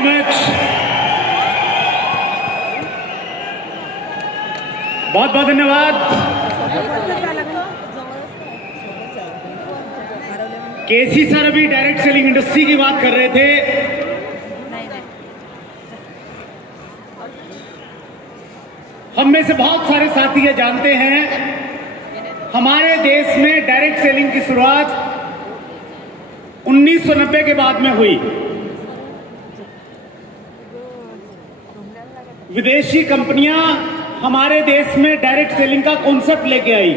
Very much. बहुत बहुत धन्यवाद। केसी सर अभी डायरेक्ट सेलिंग इंडस्ट्री की बात कर रहे थे। हम में से बहुत सारे साथी ये जानते हैं, हमारे देश में डायरेक्ट सेलिंग की शुरुआत 1990 के बाद में हुई। विदेशी कंपनियां हमारे देश में डायरेक्ट सेलिंग का कॉन्सेप्ट लेके आई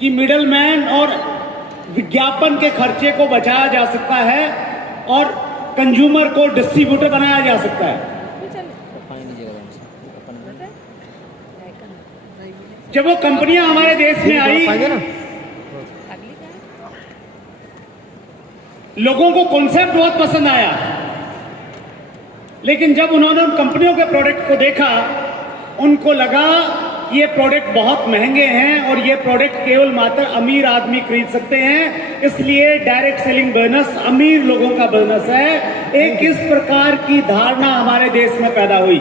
कि मिडलमैन और विज्ञापन के खर्चे को बचाया जा सकता है और कंज्यूमर को डिस्ट्रीब्यूटर बनाया जा सकता है। जब वो कंपनियां हमारे देश में आई, लोगों को कॉन्सेप्ट बहुत पसंद आया, लेकिन जब उन्होंने उन कंपनियों के प्रोडक्ट को देखा, उनको लगा कि ये प्रोडक्ट बहुत महंगे हैं और ये प्रोडक्ट केवल मात्र अमीर आदमी खरीद सकते हैं, इसलिए डायरेक्ट सेलिंग बिजनेस अमीर लोगों का बिजनेस है। एक इस प्रकार की धारणा हमारे देश में पैदा हुई।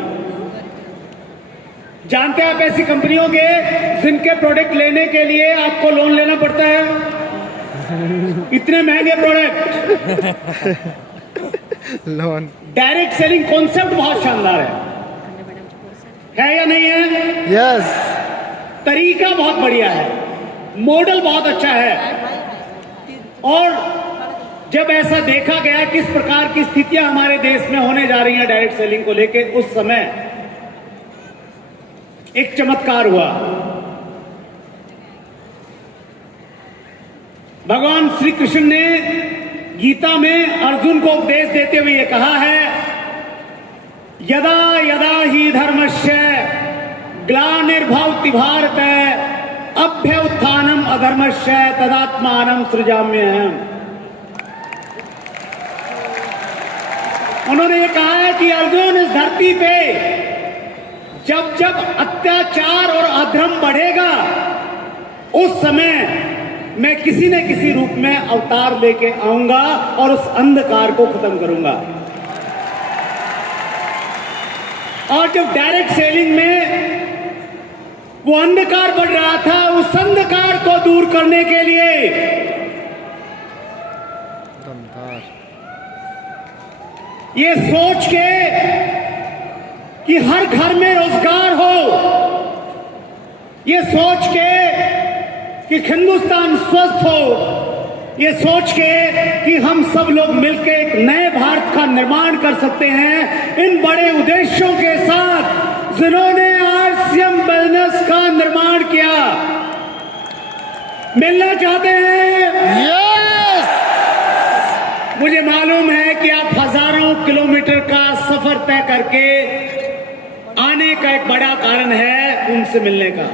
जानते हैं आप ऐसी कंपनियों के जिनके प्रोडक्ट लेने के लिए आपको लोन लेना पड़ता है, इतने महंगे product. Loan. Direct selling concept बहुत शानदार है या नहीं है? यस। तरीका बहुत बढ़िया है, मॉडल बहुत अच्छा है। और जब ऐसा देखा गया किस प्रकार की स्थितियां हमारे देश में होने जा रही हैं डायरेक्ट सेलिंग को लेके, उस समय एक चमत्कार हुआ। भगवान श्री कृष्ण ने गीता में अर्जुन को उपदेश देते हुए ये कहा है, यदा यदा ही धर्मस्य ग्लानिर्भवति भारत अभ्युत्थानम अधर्मस्य तदात्मानं सृजाम्यहम्। उन्होंने ये कहा है कि अर्जुन, इस धरती पे जब जब अत्याचार और अधर्म बढ़ेगा, उस समय मैं किसी न किसी रूप में अवतार लेके आऊंगा और उस अंधकार को खत्म करूंगा। और जब डायरेक्ट सेलिंग में वो अंधकार बढ़ रहा था, उस अंधकार को दूर करने के लिए ये सोच के कि हर घर में रोजगार हो, ये सोच के कि हिंदुस्तान स्वस्थ हो, ये सोच के कि हम सब लोग मिलकर एक नए भारत का निर्माण कर सकते हैं, इन बड़े उद्देश्यों के साथ जिन्होंने आरसीएम बिजनेस का निर्माण किया, मिलना चाहते हैं। यस। मुझे मालूम है कि आप हजारों किलोमीटर का सफर तय करके आने का एक बड़ा कारण है उनसे मिलने का।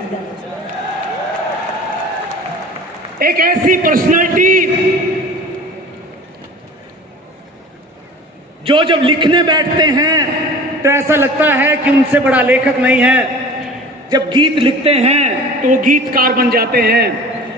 एक ऐसी पर्सनालिटी जो जब लिखने बैठते हैं तो ऐसा लगता है कि उनसे बड़ा लेखक नहीं है, जब गीत लिखते हैं तो वो गीतकार बन जाते हैं,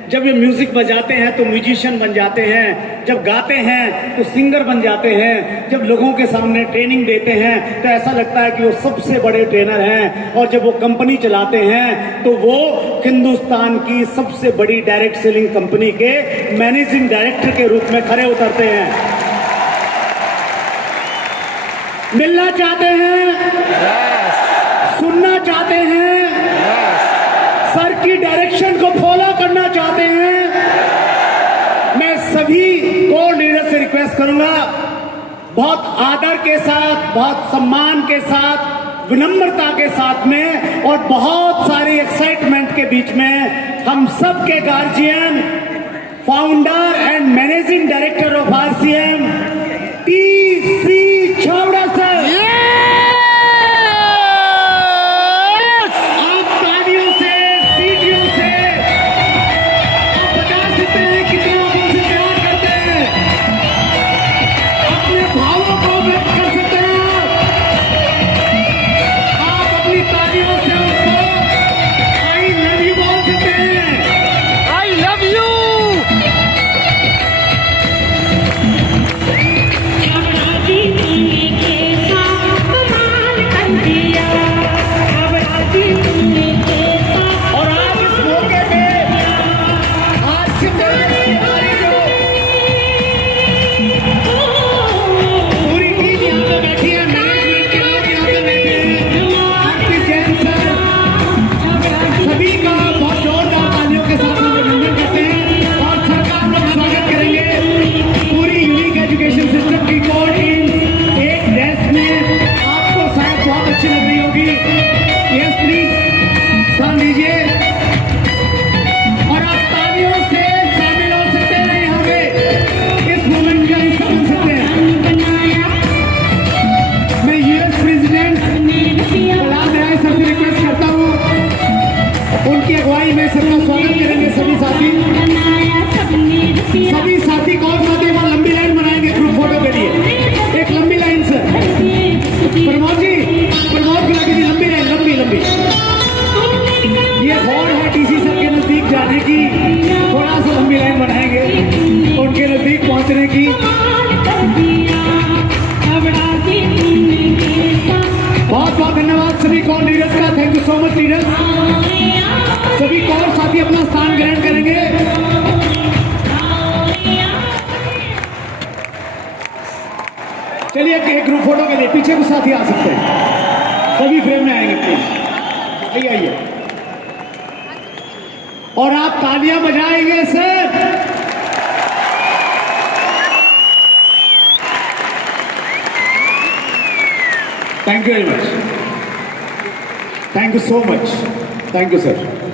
जब ये म्यूजिक बजाते हैं तो म्यूजिशियन बन जाते हैं, जब गाते हैं तो सिंगर बन जाते हैं, जब लोगों के सामने ट्रेनिंग देते हैं तो ऐसा लगता है कि वो सबसे बड़े ट्रेनर हैं, और जब वो कंपनी चलाते हैं तो वो हिंदुस्तान की सबसे बड़ी डायरेक्ट सेलिंग कंपनी के मैनेजिंग डायरेक्टर के रूप में खड़े उतरते हैं। मिलना चाहते हैं? सुनना चाहते हैं? सर की डायरेक्शन को फॉलो करना चाहते हैं? मैं सभी कोऑर्डिनेटर से रिक्वेस्ट करूंगा, बहुत आदर के साथ, बहुत सम्मान के साथ, विनम्रता के साथ में और बहुत सारी एक्साइटमेंट के बीच में हम सब के guardian, founder and managing director of RCM TC. Chhabra sir, एक ग्रुप फोटो के लिए पीछे कुछ साथी आ सकते हैं, सभी फ्रेम में आएंगे प्लीज, आइए आइए। और आप तालियां बजाएंगे sir. Thank you very much, thank you so much, thank you sir.